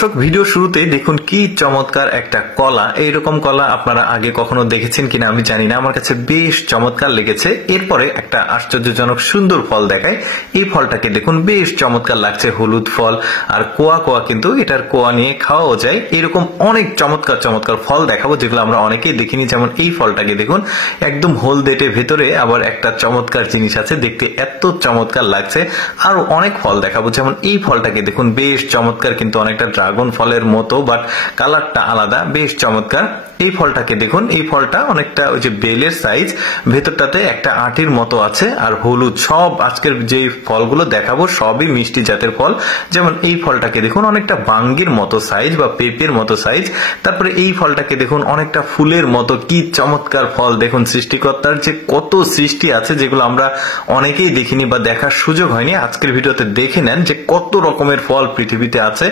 দর্শক ভিডিও শুরুতেই দেখুন কি চমৎকার একটা কলা। এইরকম কলা আপনারা আগে কখনো দেখেছেন কিনা আমি জানি না, আমার কাছে বেশ চমৎকার লেগেছে। এরপরে একটা আশ্চর্যজনক সুন্দর ফল দেখায়। এই ফলটাকে দেখুন বেশ চমৎকার লাগছে, হলুদ ফল আর কোয়া কোয়া, কিন্তু এটার কোয়া নিয়ে খাওয়াও যায়। এরকম অনেক চমৎকার চমৎকার ফল দেখাবো যেগুলো আমরা অনেকেই দেখিনি। যেমন এই ফলটাকে দেখুন একদম হলদেটে, ভেতরে আবার একটা চমৎকার জিনিস আছে, দেখতে এত চমৎকার লাগছে। আরো অনেক ফল দেখাবো, যেমন এই ফলটাকে দেখুন বেশ চমৎকার, কিন্তু অনেকটা ড্রাগন ফলের মতো, বাট কালারটা আলাদা, বেশ চমৎকার। এই ফলটাকে দেখুন, এই ফলটা অনেকটা ওই যে বেলের সাইজ, ভেতরটাতে একটা আটির মতো আছে আর হলুদ। সব আজকের যে ফলগুলো দেখাবো সবই মিষ্টি জাতের ফল। যেমন এই ফলটাকে দেখুন অনেকটা বাঙ্গির মতো সাইজ বা পেঁপের মতো সাইজ। তারপরে এই ফলটাকে দেখুন অনেকটা ফুলের মতো, কি চমৎকার ফল। দেখুন সৃষ্টিকর্তার যে কত সৃষ্টি আছে যেগুলো আমরা অনেকেই দেখিনি বা দেখার সুযোগ হয়নি। আজকের ভিডিওতে দেখে নেন যে কত রকমের ফল পৃথিবীতে আছে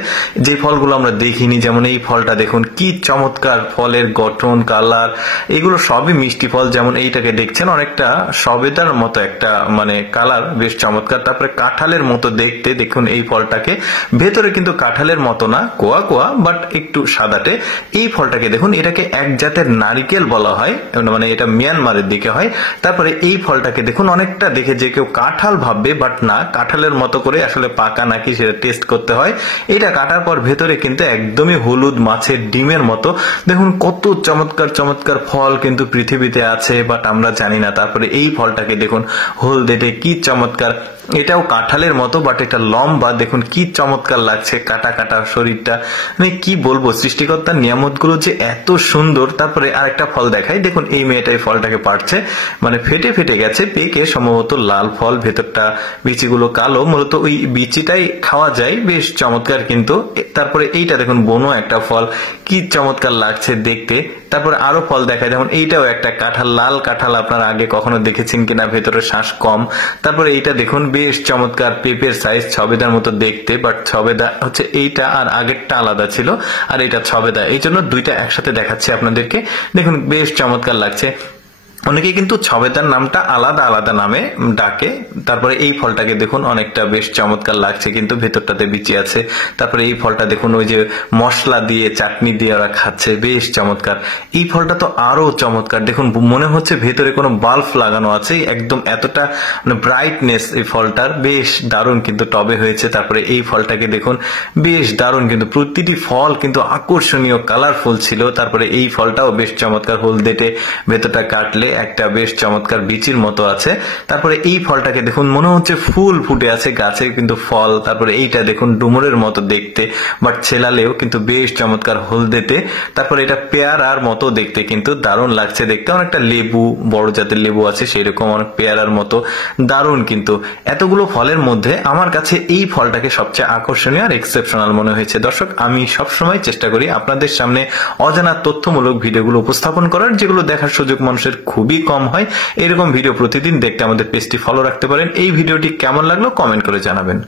যে ফলগুলো আমরা দেখিনি। যেমন এই ফলটা দেখুন কি চমৎকার, ফলের গঠন, কালার, এগুলো সবই মিষ্টি ফল। যেমন এইটাকে দেখছেন অনেকটা সবেদার মতো একটা মানে কালার, বেশ চমৎকার। তারপরে কাঁঠালের মতো দেখতে, দেখুন এই ফলটাকে ভেতরে কিন্তু কাঁঠালের মতো না, কোয়া কোয়া, বাট একটু সাদাটে। এই ফলটাকে দেখুন, এটাকে এক জাতের নারিকেল বলা হয়, মানে এটা মিয়ানমারের দিকে হয়। তারপরে এই ফলটাকে দেখুন অনেকটা দেখে যে কেউ কাঁঠাল ভাববে, বাট না, কাঁঠালের মতো করে আসলে পাকা নাকি সেটা টেস্ট করতে হয়। এটা কাটার পর ভেতরে কিন্তু একদমই হলুদ মাছের ডিমের মতো। দেখুন কত চমৎকার চমৎকার ফল কিন্তু পৃথিবীতে আছে, বাট আমরা জানি না। তারপরে এই ফলটাকে দেখুন হলদেটে, কি চমৎকার, এটাও কাঁঠালের মতো, বাট এটা লম্বা। দেখুন কি চমৎকার লাগছে, কাটা কাটা শরীরটা, মানে কি বলবো, সৃষ্টিকর্তার নিয়ামত গুলো যে এত সুন্দর। তারপরে আরেকটা ফল দেখাই, দেখুন এই মেয়েটাই ফলটাকে পারছে, মানে ফেটে ফেটে গেছে, পেকে সম্ভবত লাল ফল, ভেতরটা বিচিগুলো কালো, মূলত ওই বিচিটাই খাওয়া যায়, বেশ চমৎকার কিন্তু। তারপরে এইটা দেখুন বনো একটা ফল, কি চমৎকার লাগছে দেখতে। তারপরে আরো ফল দেখায়, যেমন এইটাও একটা কাঁঠাল, লাল কাঁঠাল, আপনারা আগে কখনো দেখেছেন কিনা, ভেতরে শ্বাস কম। তারপরে এইটা দেখুন বেশ চমৎকার, পেঁপের সাইজ, ছবেদার মতো দেখতে, বাট ছবেদা হচ্ছে এইটা আর আগেরটা আলাদা ছিল, আর এটা ছবেদা, এই জন্য দুইটা একসাথে দেখাচ্ছি আপনাদেরকে। দেখুন বেশ চমৎকার লাগছে। অনেকে কিন্তু ছবেদার নামটা আলাদা আলাদা নামে ডাকে। তারপরে এই ফলটাকে দেখুন অনেকটা বেশ চমৎকার লাগছে, কিন্তু ভেতরটাতে বিচি আছে। তারপরে এই ফলটা দেখুন ওই যে মশলা দিয়ে, চাটনি দিয়ে ওরা খাচ্ছে, বেশ চমৎকার। এই ফলটা তো আরো চমৎকার, দেখুন মনে হচ্ছে ভেতরে কোনো বাল্ব লাগানো আছে, একদম এতটা ব্রাইটনেস এই ফলটার, বেশ দারুণ কিন্তু টবে হয়েছে। তারপরে এই ফলটাকে দেখুন বেশ দারুণ, কিন্তু প্রতিটি ফল কিন্তু আকর্ষণীয়, কালারফুল ছিল। তারপরে এই ফলটাও বেশ চমৎকার, হলদেটে, ভেতরটা কাটলে একটা বেশ চমৎকার বিচির মতো আছে। তারপরে এই ফলটাকে দেখুন মনে হচ্ছে ফুল ফুটে আছে গাছে, কিন্তু ফল। তারপরে এইটা দেখুন ডুমুরের মতো দেখতে, বাট ছেলালেও কিন্তু বেশ চমৎকার, হলদেতে। তারপরে এটা পেয়ারার মতো দেখতে, কিন্তু দারুণ লাগছে দেখতে, অনেকটা লেবু, বড় জাতের লেবু আছে সেরকম, অনেক পেয়ারার মতো, দারুণ। কিন্তু এতগুলো ফলের মধ্যে আমার কাছে এই ফলটাকে সবচেয়ে আকর্ষণীয় আর এক্সেপশনাল মনে হয়েছে। দর্শক আমি সবসময় চেষ্টা করি আপনাদের সামনে অজানা তথ্যমূলক ভিডিওগুলো উপস্থাপন করার, যেগুলো দেখার সুযোগ মানুষের খুবই কম হয়। এরকম ভিডিও প্রতিদিন দেখতে আমাদের পেজটি ফলো রাখতে পারেন। এই ভিডিওটি কেমন লাগলো কমেন্ট করে জানাবেন।